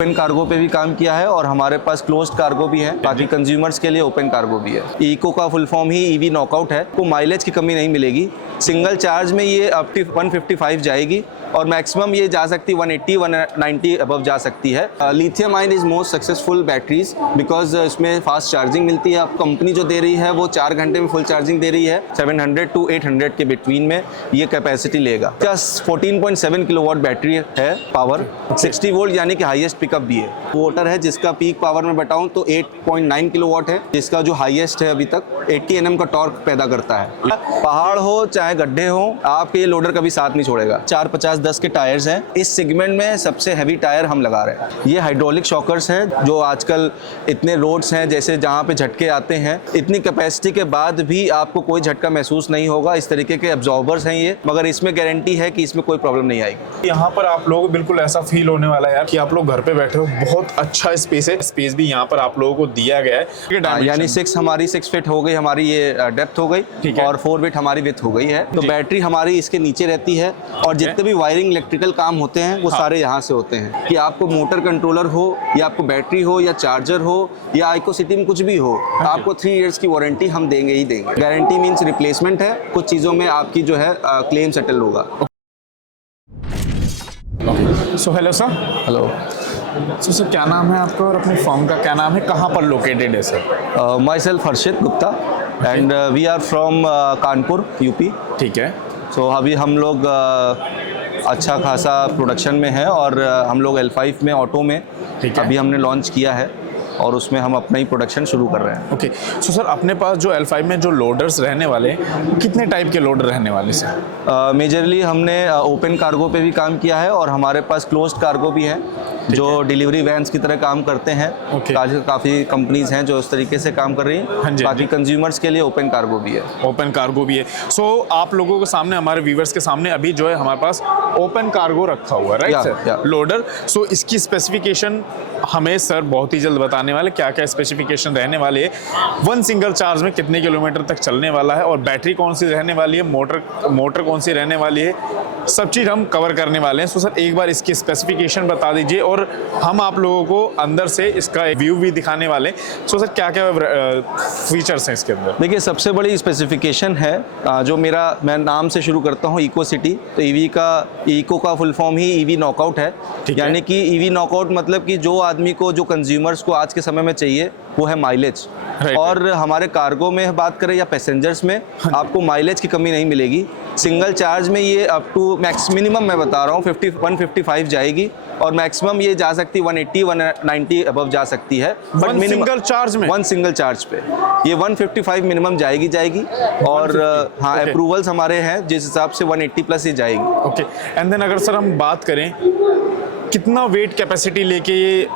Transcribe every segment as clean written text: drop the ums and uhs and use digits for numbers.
Open cargo पे भी काम किया है और हमारे पास क्लोज्ड कार्गो भी है, बाकी कंज्यूमर्स के लिए ओपन कार्गो भी है। इको का फुल फॉर्म ही ईवी नॉकआउट है, को माइलेज की कमी नहीं मिलेगी। सिंगल चार्ज में ये अप टू 155 जाएगी और मैक्सिमम ये जा सकती 180 190 अबव जा सकती है। Lithium ion is most successful batteries because इसमें फास्ट चार्जिंग मिलती है। अब कंपनी जो दे रही है वो 4 घंटे में फुल चार्जिंग दे रही है। 700 to 800 के बिटवीन में ये कैपेसिटी लेगा। इसका 14.7 किलोवाट बैटरी है, पावर 60 वोल्ट यानी कि हाईएस्ट पिकअप भी है। मोटर है जिसका पीक पावर में बताऊं तो 8.9 किलोवाट है, जिसका जो हाईएस्ट है अभी तक 80 Nm का टॉर्क पैदा करता है। पहाड़ हो चाहे गड्ढे हो, आपके ये लोडर कभी साथ नहीं छोड़ेगा। 450-10 के टायर्स हैं। इस सेगमेंट में सबसे हैवी टायर हम लगा रहे हैं। ये हाइड्रोलिक शॉकर्स हैं जो आजकल इतने रोड्स हैं जैसे जहाँ पे झटके आते हैं, इतनी कैपेसिटी के बाद भी आपको कोई झटका महसूस नहीं होगा। इस तरीके के एब्जॉर्बर्स हैं ये, मगर इसमें गारंटी है कि इसमें कोई प्रॉब्लम नहीं आएगी। यहाँ पर आप लोगों को बिल्कुल ऐसा फील होने वाला है यार कि आप लोग घर पे बैठे हो। बहुत अच्छा स्पेस है। स्पेस भी यहाँ पर आप लोगों को दिया गया है। यानी 6 फीट हो गई हमारी ये डेप्थ हो गई और 4 फीट हमारी विड्थ हो गई है। तो बैटरी हमारी इसके नीचे रहती है और जितने भी वायरिंग इलेक्ट्रिकल काम होते हैं वो सारे यहाँ से होते हैं। कि आपको मोटर कंट्रोलर हो या आपको बैटरी हो या चार्जर हो या इको सिटी में कुछ भी हो, आपको 3 इयर्स की वारंटी हम देंगे ही देंगे। गारंटी मीन्स रिप्लेसमेंट है, कुछ चीज़ों में आपकी जो है क्लेम सेटल होगा। So hello sir. Hello sir क्या नाम है आपका और अपनी फर्म का क्या नाम है, कहाँ पर लोकेटेड है sir? Myself Harshit Gupta and we are from Kanpur UP. ठीक है। सो अभी हम लोग अच्छा खासा प्रोडक्शन में है और हम लोग L5 में ऑटो में अभी हमने लॉन्च किया है और उसमें हम अपना ही प्रोडक्शन शुरू कर रहे हैं। ओके सो सर अपने पास जो L5 में जो लोडर्स रहने वाले हैं, कितने टाइप के लोडर रहने वाले सर? मेजरली हमने ओपन कार्गो पे भी काम किया है और हमारे पास क्लोज्ड कार्गो भी है जो डिलीवरी वैन्स की तरह काम करते हैं। काफ़ी कंपनीज हैं जो उस तरीके से काम कर रही हैं। बाकी कंज्यूमर्स के लिए ओपन कार्गो भी है। ओपन कार्गो भी है। सो आप लोगों के सामने, हमारे व्यूवर्स के सामने अभी जो है हमारे पास ओपन कार्गो रखा हुआ है, राइट सर? लोडर। सो इसकी स्पेसिफिकेशन हमें सर बहुत ही जल्द बताने वाले, क्या क्या स्पेसिफिकेशन रहने वाले है, 1 सिंगल चार्ज में कितने किलोमीटर तक चलने वाला है और बैटरी कौन सी रहने वाली है, मोटर कौन सी रहने वाली है, सब चीज़ हम कवर करने वाले हैं। सो सर एक बार इसकी स्पेसिफिकेशन बता दीजिए और हम आप लोगों को अंदर से इसका व्यू भी दिखाने वाले हैं। सो सर क्या क्या फीचर्स हैं इसके अंदर? देखिए सबसे बड़ी स्पेसिफिकेशन है जो मैं नाम से शुरू करता हूँ, इको सिटी। तो इको का फुल फॉर्म ही ईवी नॉकआउट है। यानी कि ईवी नॉकआउट मतलब कि जो आदमी को, जो कंज्यूमर्स को आज के समय में चाहिए वो है माइलेज। और हमारे कार्गो में बात करें या पैसेंजर्स में, आपको माइलेज की कमी नहीं मिलेगी। सिंगल चार्ज में ये अप टू मिनिमम मैं बता रहा हूँ 155 जाएगी और मैक्सिमम ये जा सकती 180 190 अबव जा सकती है। बट सिंगल चार्ज में, 1 सिंगल चार्ज पे ये 155 मिनिमम जाएगी और हाँ अप्रूवल्स हमारे हैं जिस हिसाब से 180 प्लस ये जाएगी। ओके एंड देन अगर सर हम बात करें कितना वेट कैपेसिटी लेके ये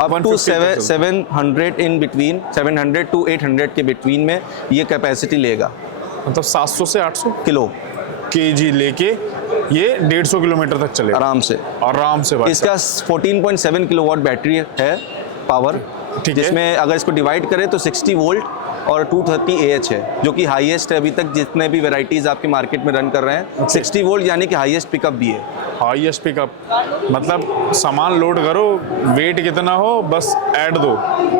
up to 700 in between, 700 to 800 के बिटवीन में ये कैपेसिटी लेगा। मतलब 700 से 800 किलो केजी लेके ये 150 किलोमीटर तक चलेगा आराम से इसका 14.7 किलोवाट बैटरी है, पावर, जिसमें अगर इसको डिवाइड करें तो 60 वोल्ट और 230 AH है, जो कि हाईएस्ट है अभी तक जितने भी वेराइटीज़ आपके मार्केट में रन कर रहे हैं। 60 वोल्ट यानी कि हाईएस्ट पिकअप भी है। हाईएस्ट पिकअप मतलब सामान लोड करो, वेट कितना हो बस ऐड दो,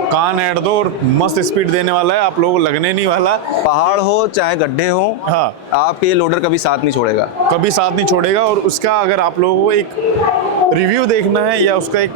कान ऐड दो और मस्त स्पीड देने वाला है, आप लोगों को लगने नहीं वाला। पहाड़ हो चाहे गड्ढे हो, हाँ आपके ये लोडर कभी साथ नहीं छोड़ेगा, कभी साथ नहीं छोड़ेगा। और उसका अगर आप लोगों को एक रिव्यू देखना है या उसका एक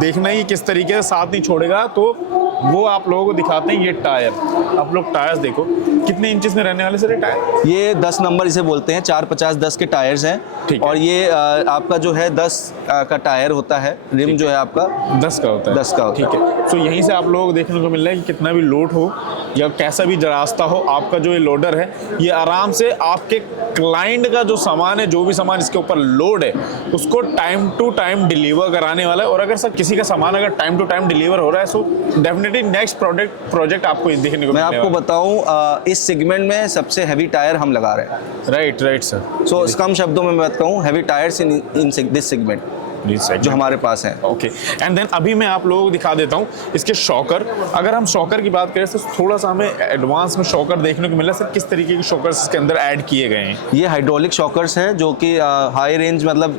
देखना ही किस तरीके से साथ नहीं छोड़ेगा, तो वो आप लोगों को दिखाते हैं। ये टायर, आप लोग टायर्स देखो कितने इंचेस में रहने वाले सर ये टायर? ये 10 नंबर इसे बोलते हैं, 450-10 के टायर्स हैं। और ये आपका जो है 10 का टायर होता है, रिम जो है आपका 10 का होता है। 10 का होता है। ठीक है। तो यहीं से आप लोगों को देखने को मिल रहा है कि कितना भी लोड हो या कैसा भी रास्ता हो, आपका जो ये लोडर है ये आराम से आपके क्लाइंट का जो सामान है, जो भी सामान इसके ऊपर लोड है, उसको टाइम टू टाइम डिलीवर कराने वाला है। और अगर सर किसी का सामान अगर टाइम टू टाइम डिलीवर हो रहा है, सो डेफिनेटली नेक्स्ट प्रोजेक्ट आपको देखने को मैं आपको बताऊं, इस सेगमेंट में सबसे हैवी टायर हम लगा रहे हैं। Right sir. सो कम शब्दों में मैं बताऊं, heavy tyres in this segment. जो हमारे पास है। ओके, एंड देन अभी मैं आप लोगों को दिखा देता हूँ इसके शॉकर। अगर हम शॉकर की बात करें तो थोड़ा सा हमें एडवांस में शॉकर देखने को मिला। सर किस तरीके के शॉकर्स इसके अंदर ऐड किए गए हैं? ये हाइड्रोलिक शॉकर्स हैं जो कि हाई रेंज, मतलब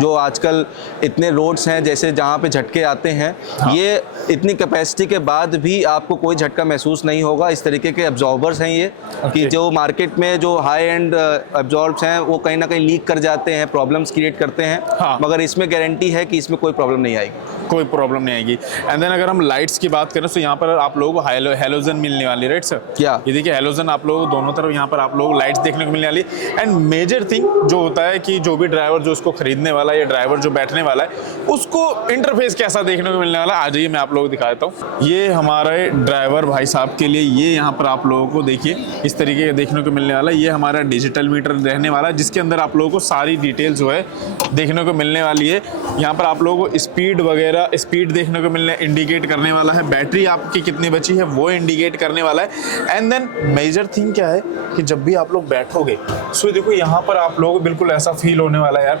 जो आजकल इतने रोड्स हैं जैसे जहाँ पे झटके आते हैं, ये इतनी कैपेसिटी के बाद भी आपको कोई झटका महसूस नहीं होगा। इस तरीके के एब्जॉर्बर्स हैं ये, कि जो मार्केट में जो हाई एंड एब्जॉर्ब्स हैं वो कहीं ना कहीं लीक कर जाते हैं, प्रॉब्लम्स क्रिएट करते हैं। मगर इसमें गारंटी है कि इसमें कोई प्रॉब्लम नहीं आएगी, कोई प्रॉब्लम नहीं आएगी। एंड देन अगर हम लाइट्स की बात करें तो यहाँ पर आप लोगों को हेलोजन मिलने वाली, राइट सर? क्या ये देखिए हेलोजन आप लोगों को दोनों तरफ यहाँ पर आप लोगों को लाइट्स देखने को मिलने वाली। एंड मेजर थिंग जो होता है कि जो भी ड्राइवर जो उसको खरीदने वाला है या ड्राइवर जो बैठने वाला है उसको इंटरफेस कैसा देखने को मिलने वाला है, आ जाइए मैं आप लोगों को दिखा देता हूँ। ये हमारे ड्राइवर भाई साहब के लिए ये यहाँ पर आप लोगों को देखिए इस तरीके का देखने को मिलने वाला है। ये हमारा डिजिटल मीटर रहने वाला है जिसके अंदर आप लोगों को सारी डिटेल जो है देखने को मिलने वाली है। यहाँ पर आप लोगों को स्पीड वगैरह, स्पीड देखने को मिलने इंडिकेट करने वाला है, बैटरी आपकी कितनी बची है वो इंडिकेट करने वाला है। एंड देन मेजर थिंग क्या है कि जब भी आप लोग बैठोगे सो देखो यहाँ पर आप लोगों को बिल्कुल ऐसा फील होने वाला है यार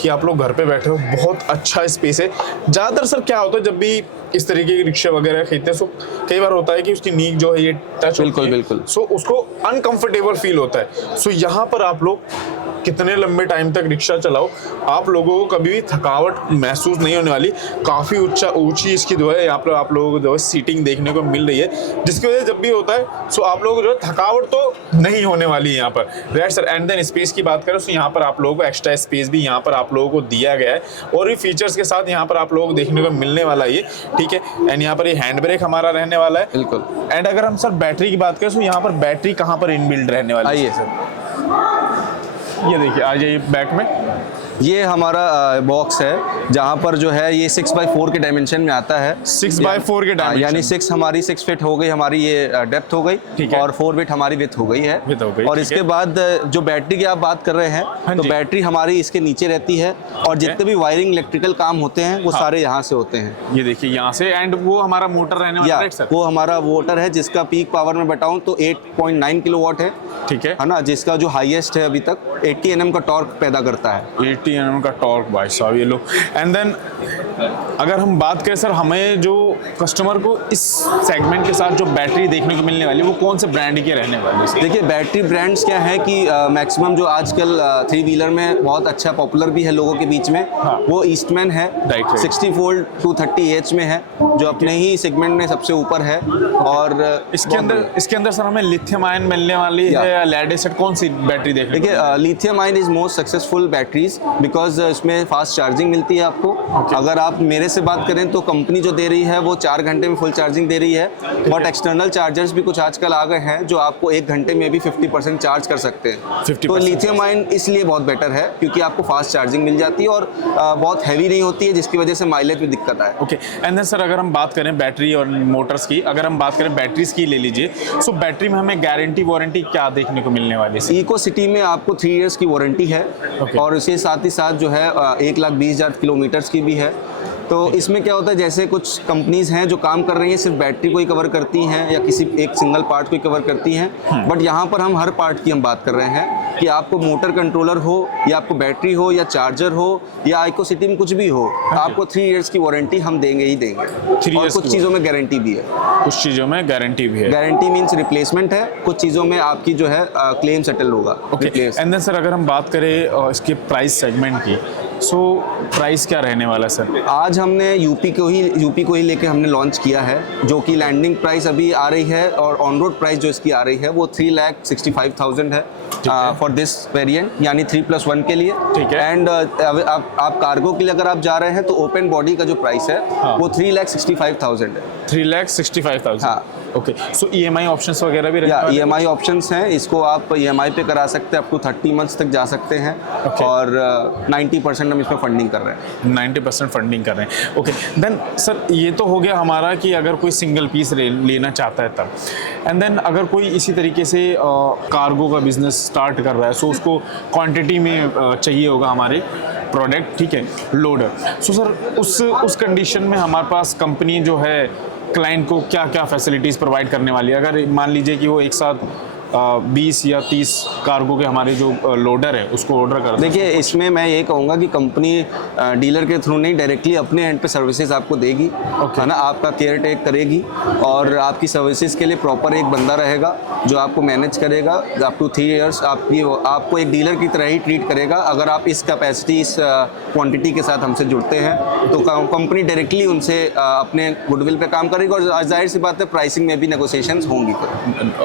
कि आप लोग घर पे बैठे हो, बहुत अच्छा स्पेस है। ज़्यादातर सर क्या होता है जब भी इस तरीके के रिक्शे वगैरह खरीदते हैं सो कई बार होता है कि उसकी नीक जो है ये टच बिल्कुल सो उसको अनकंफर्टेबल फील होता है। सो यहाँ पर आप लोग कितने लंबे टाइम तक रिक्शा चलाओ, आप लोगों को कभी भी थकावट महसूस नहीं होने वाली। काफ़ी ऊंची इसकी जो है यहाँ पर आप लोगों को जो है सीटिंग देखने को मिल रही है जिसकी वजह से जब भी होता है सो आप लोगों को जो है थकावट तो नहीं होने वाली है यहाँ पर, right sir? And then space की बात करें तो यहाँ पर आप लोगों को एक्स्ट्रा स्पेस भी यहाँ पर आप लोगों को दिया गया है और भी फीचर्स के साथ यहाँ पर आप लोगों को देखने को मिलने वाला है ये, ठीक है। एंड यहाँ पर ये हैंड ब्रेक हमारा रहने वाला है, बिल्कुल। एंड अगर हम सर बैटरी की बात करें तो यहाँ पर बैटरी कहाँ पर इनबिल्ड रहने वाली है? आइए सर, ये देखिए आ जाइए बैक में, ये हमारा बॉक्स है जहाँ पर जो है ये 6x4 के डायमेंशन में आता है। 6x4 के डायमेंशन, यानी 6 हमारी 6 फीट हो गई, हमारी ये डेप्थ हो गई, और 4 फीट हमारी विड्थ हो गई है। और इसके बाद जो बैटरी की आप बात कर रहे हैं तो बैटरी हमारी इसके नीचे रहती है और जितने भी वायरिंग इलेक्ट्रिकल काम होते हैं वो सारे यहाँ से होते हैं। ये देखिए यहाँ से। एंड वो हमारा मोटर रहने वाला है सर? वो हमारा मोटर है जिसका पीक पावर में बताऊँ तो 8.9 किलोवाट है, ठीक है ना, जिसका जो हाईएस्ट है अभी तक 80 Nm का टॉर्क पैदा करता है। 80 Nm का टॉर्क भाई साहब, ये लो। एंड देन अगर हम बात करें सर हमें जो कस्टमर को इस सेगमेंट के साथ जो बैटरी देखने को मिलने वाली है वो कौन से ब्रांड की रहने वाली है? देखिए बैटरी ब्रांड्स क्या है कि मैक्सिमम जो आजकल 3 व्हीलर में बहुत अच्छा पॉपुलर भी है लोगों के बीच में, वो ईस्टमैन है, 60 वोल्ट 230 एच में है जो अपने ही सेगमेंट में सबसे ऊपर है। और इसके अंदर सर हमें लिथियम आयन मिलने वाली है या लेड एसिड, कौन सी बैटरी देखने? देखिए lithium ion is most successful batteries because इसमें फास्ट चार्जिंग मिलती है आपको। अगर आप मेरे से बात करें तो कंपनी जो दे रही है वो 4 घंटे में फुल चार्जिंग दे रही है, बट एक्सटर्नल चार्जर्स भी कुछ आजकल आ गए हैं जो आपको 1 घंटे में भी 50% चार्ज कर सकते हैं। तो लिथियम आयन इसलिए बहुत बेटर है क्योंकि आपको फास्ट चार्जिंग मिल जाती है और बहुत हैवी नहीं होती है जिसकी वजह से माइलेज में दिक्कत आए। ओके, एंड देन सर अगर हम बात करें बैटरी और मोटर्स की, अगर हम बात करें बैटरीज की ले लीजिए, सो बैटरी में हमें गारंटी वारंटी क्या देखने को मिलने वाली है? इको सिटी में आपको 3 इयर्स की वारंटी है और उसके साथ ही साथ जो है 1,20,000 किलोमीटर्स की भी है। तो इसमें क्या होता है, जैसे कुछ कंपनीज हैं जो काम कर रही हैं सिर्फ बैटरी को ही कवर करती हैं या किसी एक सिंगल पार्ट को ही कवर करती हैं, बट यहाँ पर हम हर पार्ट की हम बात कर रहे हैं कि आपको मोटर कंट्रोलर हो या आपको बैटरी हो या चार्जर हो या इको सिटी में कुछ भी हो, आपको 3 इयर्स की वारंटी हम देंगे ही देंगे। और कुछ चीज़ों में गारंटी भी है, कुछ चीज़ों में गारंटी भी है। गारंटी मीन्स रिप्लेसमेंट है, कुछ चीज़ों में आपकी जो है क्लेम सेटल होगा। एंड देन सर अगर हम बात करें इसके प्राइस सेगमेंट की, सो प्राइस क्या रहने वाला है सर? आज हमने यूपी को ही लेके हमने लॉन्च किया है, जो कि लैंडिंग प्राइस अभी आ रही है और ऑन रोड प्राइस जो इसकी आ रही है वो 3,65,000 है फॉर दिस वेरिएंट, यानी 3+1 के लिए। ठीक है। एंड आप कार्गो के लिए अगर आप जा रहे हैं तो ओपन बॉडी का जो प्राइस है वो 3,65,000 है। 3,65,000। हाँ। ओके, सो EMI ऑप्शंस वगैरह भी या EMI ऑप्शंस हैं, इसको आप EMI पे करा सकते हैं, अप टू 30 मंथ्स तक जा सकते हैं। और 90% हम इसमें फंडिंग कर रहे हैं। 90% फंडिंग कर रहे हैं। ओके, देन सर ये तो हो गया हमारा कि अगर कोई सिंगल पीस लेना चाहता है तब। एंड देन अगर कोई इसी तरीके से कार्गो का बिजनेस स्टार्ट कर रहा है, सो उसको क्वांटिटी में चाहिए होगा हमारे प्रोडक्ट, ठीक है, लोडर। सो सर उस कंडीशन में हमारे पास कंपनी जो है क्लाइंट को क्या क्या फैसिलिटीज़ प्रोवाइड करने वाली है? अगर मान लीजिए कि वो एक साथ 20 या 30 कार्गो के हमारे जो लोडर है उसको ऑर्डर कर दें? देखिए, इसमें मैं ये कहूँगा कि कंपनी डीलर के थ्रू नहीं, डायरेक्टली अपने एंड पे सर्विसेज आपको देगी, है ना, आपका केयर टेक करेगी और आपकी सर्विसेज के लिए प्रॉपर एक बंदा रहेगा जो आपको मैनेज करेगा अप टू 3 इयर्स। आपको एक डीलर की तरह ही ट्रीट करेगा। अगर आप इस कैपेसिटी, इस क्वांटिटी के साथ हमसे जुड़ते हैं तो कंपनी डायरेक्टली उनसे अपने गुडविल पे काम करेगी और जाहिर सी बात है प्राइसिंग में भी नेगोशिएशंस होंगी।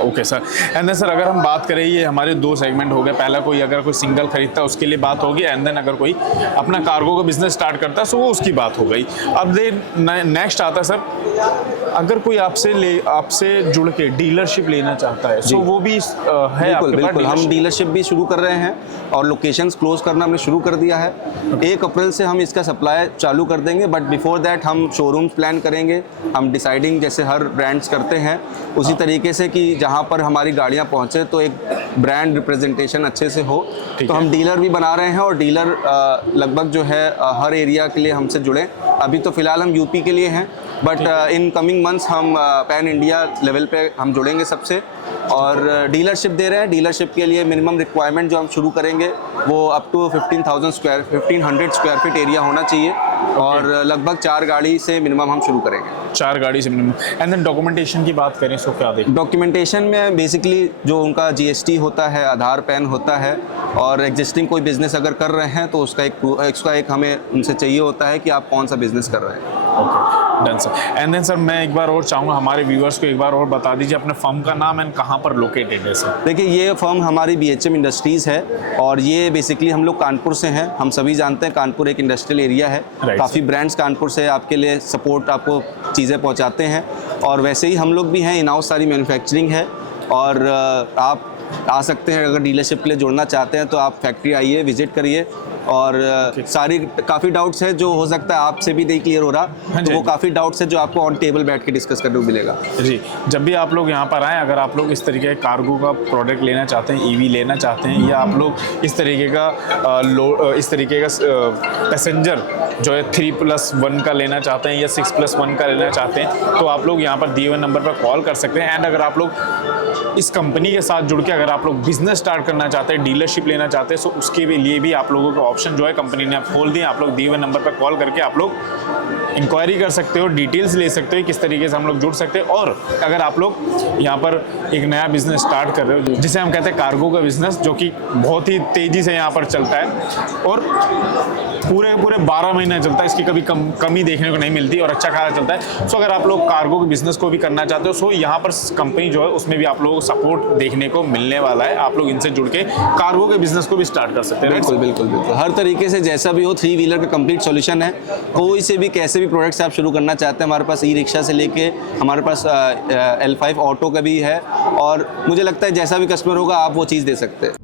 Okay sir. And then sir अगर हम बात करें, ये हमारे 2 सेगमेंट हो गए। पहला कोई अगर कोई सिंगल खरीदता है उसके लिए बात होगी, एंड देन अगर कोई अपना कार्गो का बिजनेस स्टार्ट करता है तो वो उसकी बात हो गई। अब नेक्स्ट आता है सर, अगर कोई आपसे जुड़ के डीलरशिप लेना चाहता है तो वो भी है आपके पास? बिल्कुल, हम डीलरशिप भी शुरू कर रहे हैं और लोकेशंस क्लोज करना हमने शुरू कर दिया है। 1 अप्रैल से हम इसका सप्लाई चालू कर देंगे, बट बिफोर दैट हम शोरूम्स प्लान करेंगे। हम डिसाइडिंग जैसे हर ब्रांड्स करते हैं उसी तरीके से कि जहां पर हमारी गाड़ियां पहुंचे तो एक ब्रांड रिप्रेजेंटेशन अच्छे से हो। तो हम डीलर भी बना रहे हैं और डीलर लगभग जो है हर एरिया के लिए हमसे जुड़े। अभी तो फिलहाल हम यूपी के लिए हैं, बट इन कमिंग मंथ्स हम पैन इंडिया लेवल पे हम जुड़ेंगे सबसे और डीलरशिप दे रहे हैं। डीलरशिप के लिए मिनिमम रिक्वायरमेंट जो हम शुरू करेंगे वो up to 1500 square feet area होना चाहिए और लगभग 4 गाड़ी से मिनिमम हम शुरू करेंगे। 4 गाड़ी से मिनिमम। एंड देन डॉक्यूमेंटेशन की बात करें तो क्या देखें? डॉक्यूमेंटेशन में बेसिकली जो उनका GST होता है, आधार पैन होता है और एग्जिस्टिंग कोई बिजनेस अगर कर रहे हैं तो उसका एक हमें उनसे चाहिए होता है कि आप कौन सा बिजनेस कर रहे हैं। Okay, done sir. And then sir मैं एक बार और चाहूँगा हमारे व्यूअर्स को एक बार और बता दीजिए अपने फर्म का नाम एंड कहाँ पर लोकेटेड है सर? देखिए, ये फर्म हमारी BHM इंडस्ट्रीज़ है और ये बेसिकली हम लोग कानपुर से हैं। हम सभी जानते हैं कानपुर एक इंडस्ट्रियल एरिया है। काफ़ी ब्रांड्स कानपुर से आपके लिए सपोर्ट, आपको चीज़ें पहुंचाते हैं और वैसे ही हम लोग भी हैं। इन हाउस सारी मैन्युफैक्चरिंग है और आप आ सकते हैं। अगर डीलरशिप के लिए जुड़ना चाहते हैं तो आप फैक्ट्री आइए, विजिट करिए और सारी काफ़ी डाउट्स है जो हो सकता है आपसे भी नहीं क्लियर हो रहा, तो वो काफ़ी डाउट्स है जो आपको ऑन टेबल बैठ के डिस्कस करने को मिलेगा। जी, जब भी आप लोग यहाँ पर आएँ, अगर आप लोग इस तरीके के कार्गो का प्रोडक्ट लेना चाहते हैं, EV लेना चाहते हैं, या आप लोग इस तरीके का पैसेंजर जो है 3+1 का लेना चाहते हैं या 6+1 का लेना चाहते हैं, तो आप लोग यहाँ पर दिए हुए नंबर पर कॉल कर सकते हैं। एंड अगर आप लोग इस कंपनी के साथ जुड़ के अगर आप लोग बिजनेस स्टार्ट करना चाहते हैं, डीलरशिप लेना चाहते हैं, तो उसके लिए भी आप लोगों का ऑप्शन जो है कंपनी ने खोल दिया। आप लोग दिए हुए नंबर पर कॉल करके आप लोग इंक्वायरी कर सकते हो, डिटेल्स ले सकते हो किस तरीके से हम लोग जुड़ सकते हैं। और अगर आप लोग यहाँ पर एक नया बिजनेस स्टार्ट कर रहे हो जिसे हम कहते हैं कार्गो का बिजनेस, जो कि बहुत ही तेज़ी से यहाँ पर चलता है और पूरे 12 महीने चलता है, इसकी कभी कमी देखने को नहीं मिलती और अच्छा खासा चलता है। सो अगर आप लोग कार्गो के बिजनेस को भी करना चाहते हो, सो यहाँ पर कंपनी जो है उसमें भी आप लोगों को सपोर्ट देखने को मिलने वाला है। आप लोग इनसे जुड़ के कार्गो के बिजनेस को भी स्टार्ट कर सकते हैं। बिल्कुल बिल्कुल बिल्कुल, हर तरीके से जैसा भी हो 3 व्हीलर का कंप्लीट सॉल्यूशन है। कोई से भी कैसे भी प्रोडक्ट्स आप शुरू करना चाहते हैं, हमारे पास ई-रिक्शा से लेके हमारे पास L5 ऑटो का भी है और मुझे लगता है जैसा भी कस्टमर होगा आप वो चीज़ दे सकते हैं।